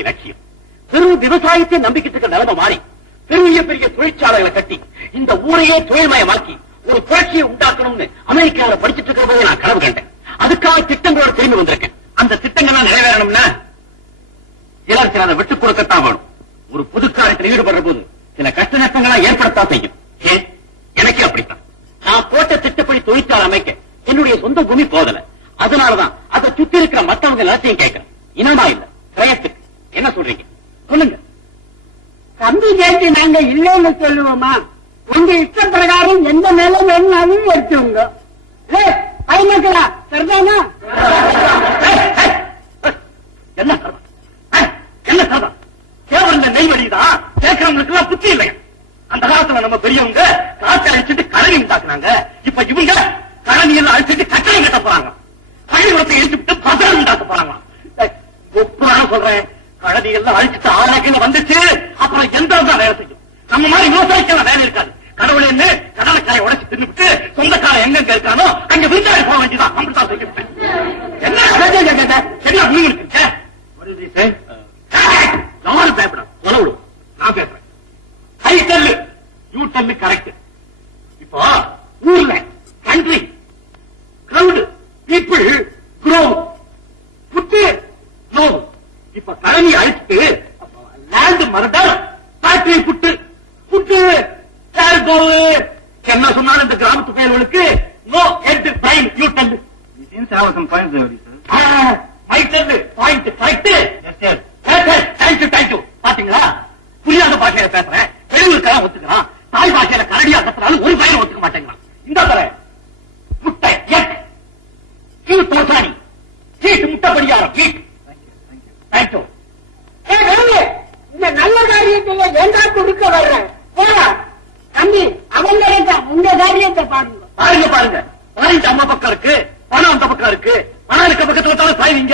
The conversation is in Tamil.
லட்சியம் பெரும் விவசாயத்தை நம்பிக்கிட்டு இருக்க நிலைமை மாறி பெரிய பெரிய தொழிற்சாலைகளை கட்டி இந்த ஊரையே தொழில்மயமாக்கி ஒரு புரட்சியை உண்டாக்கணும்னு அமெரிக்காவில் படிச்சுட்டு இருக்கிற போது நான் கனவு கண்டேன். அதுக்காக திட்டங்களோட திரும்பி வந்திருக்கேன். அந்த திட்டங்கள்லாம் நிறைவேறணும்னா எல்லாருக்கும் அதை விட்டுக் கொடுக்கத்தான் வேணும். ஒரு புது காரியத்தில் ஈடுபடுற போது சில கஷ்ட நஷ்டங்களா ஏற்படத்தான் செய்யும். ஏன் எனக்கே அப்படித்தான். நான் போட்ட திட்டப்படி தொழிற்சாலை அமைக்க என்னுடைய சொந்த பூமி போதல. அதனாலதான் அதை சுத்தி இருக்கிற மற்றவங்க எல்லாத்தையும் கேட்கிறேன். இனமா இல்ல பிரயத்துக்கு. என்ன சொல்றீங்க சொல்லுங்க. தம்பி கேட்டு நாங்க இல்லைன்னு சொல்லுவோமா? உங்க இஷ்ட பிரகாரம் எந்த மேல வேணும்னாலும் எடுத்துங்க. பையனா சரிதானா? என்ன சர்வம் என்ன சர்வம் கேவல நெய்வழிதான் கேட்கிறவங்களுக்கு எல்லாம் புத்தி இல்லையா? அந்த காலத்துல நம்ம பெரியவங்க காற்றை அழிச்சிட்டு கழனி உண்டாக்குனாங்க. இப்ப இவங்க கழனி எல்லாம் அழிச்சிட்டு கட்டணம் கட்ட போறாங்க. கழிவுறத்தை எழுதிட்டு பதம் உண்டாக்க போறாங்க. ஒப்புறான சொல்றேன். கழனி எல்லாம் அழிச்சிட்டு ஆரோக்கியம் வந்துச்சு. அப்புறம் எந்த வேலை செய்யும்? நம்ம மாதிரி விவசாயிக்கெல்லாம் வேலை இருக்காது. கடவுளை என்ன கடலைக்காயை உடைச்சு தின்னுட்டு சொந்தக்காரன் எங்க இருக்கானோ அங்க விருந்தாளி போக வேண்டியதான். அப்படித்தான் சொல்லிருப்பேன். என்ன என்ன இருக்கு? யாரும் பேசப்படாது. உழவிடும். நான் பேசுறேன். High tell you tell correct. இப்போ ஊர்ல கண்ட்ரி கிரௌடு பீப்புள் குரோ புட்டு நோ. இப்ப கழனி அழிச்சிட்டு லேண்ட் மரடர் ஃபேக்டரி புட்டு புட்டு என்ன சொன்னாலும் இந்த கிராமத்து பயல்களுக்கு no head prime you tell. பாத்தீங்களா? புரியாத பாஷையில பேசுறேன். தெளிவுக்கெல்லாம் ஒத்துக்கிறான். தாய் பாஷையில கரடியா கத்துறாலும் ஒரு பையன் ஒத்துக்க மாட்டேங்கிறான். இந்த தர முட்டை தோசாணி சீட்டு முட்டை படியாரம் வீட். தேங்க்யூ. இந்த நல்ல காரியத்துல ஏண்டா கொடுக்க வர்றேன்? தம்பி அவங்க உங்க காரியத்தை பாருங்க. பாருங்க பாருங்க. பாருங்க அம்மா பக்கம் இருக்கு. பணம் அந்த பக்கம் இருக்கு. பணம் இருக்க பக்கத்துல தான் சாய் இங்க